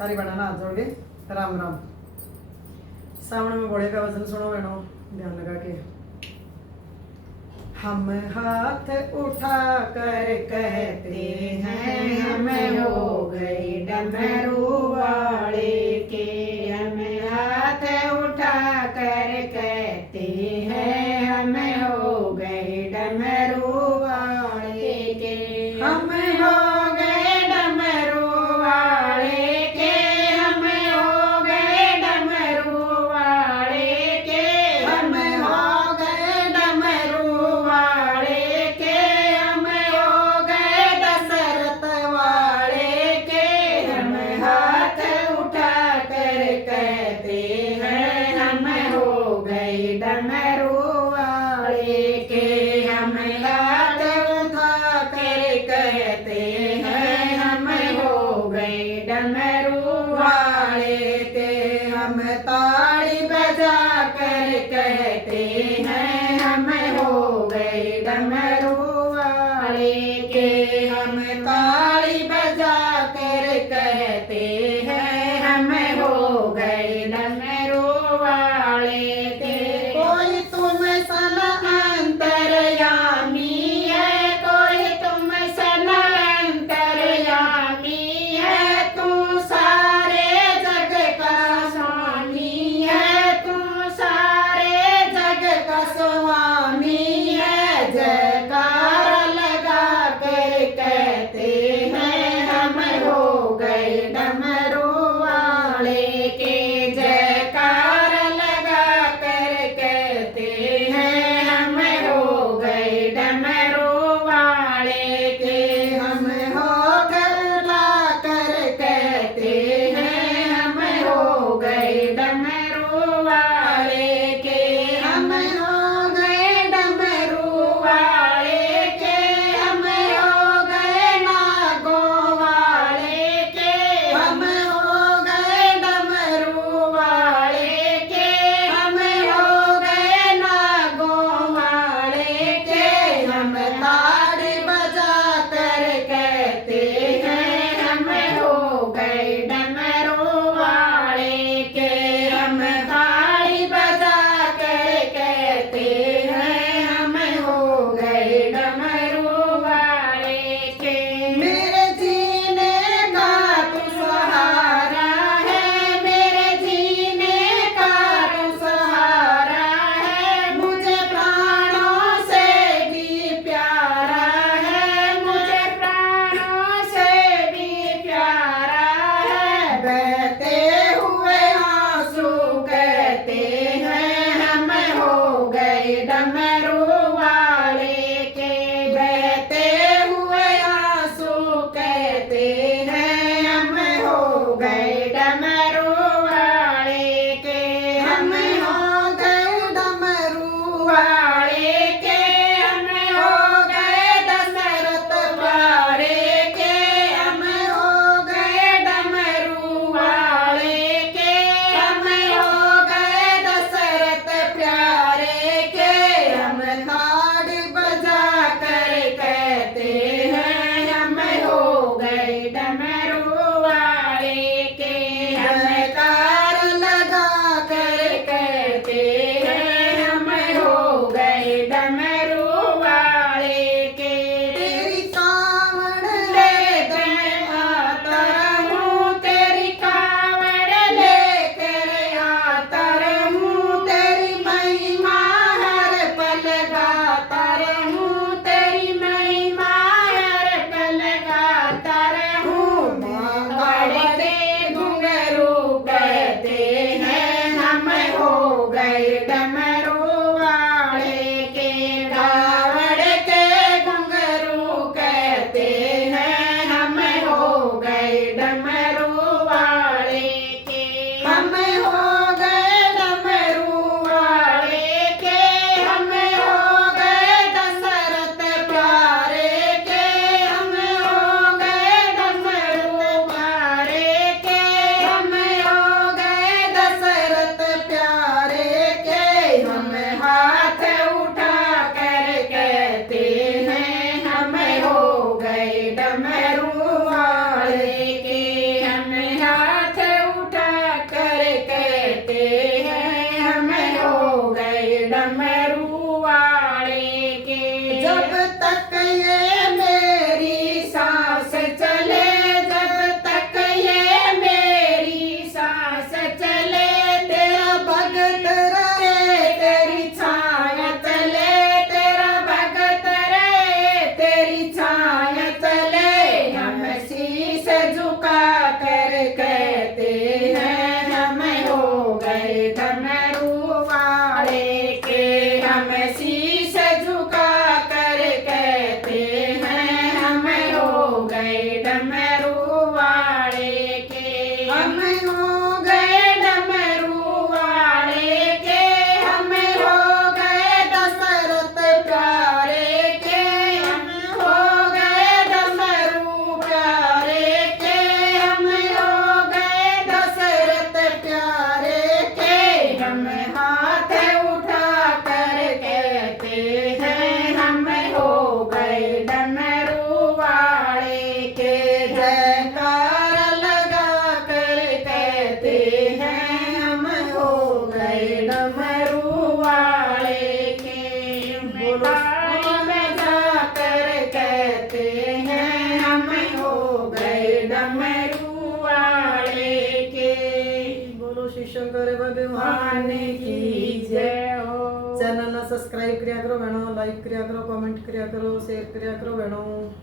सारी बहना हाथ जोड़ के राम राम। सावन में भोले का वचन सुनो बहनों ध्यान लगा के। हम हाथ उठा कर कहते हैं हमें हो गए डमरू वाले के। हम हाथ उठा कर कहते हैं हमें हो गए डमरू वाले के। हम हो गए डमरू वाले के। हम हो गए डमरू वाले के। हम हो गए डमरू वाले के। हम हो गए दशरथ वाले के। हम हाथ उठा कर कहते हैं हम हो गए डमरू वाले के। हम हाथ उठा कर कहते हैं हम हो गए डमरू वाले के। हम ताड़ी बजा कर कहते हैं हम हो गए डमरू वाले के। हम ताड़ी बजा कर कहते हैं हम हो गए डमरू वाले के। कोई तुम सन अंतर्यामी है। कोई तुम सन अंतर्यामी है। तू सारे जग का स्वामी है। तू सारे जग का स्वामी है। जयकार लगा कर कहते हैं हम हो गए डमरू डमरू वाले के। बोलो श्री शंकर भगवान की जय हो। चैनल ने सब्सक्राइब કર્યા કરો બહેનો, લાઈક કર્યા કરો, કમેન્ટ કર્યા કરો, શેર કર્યા કરો બહેનો।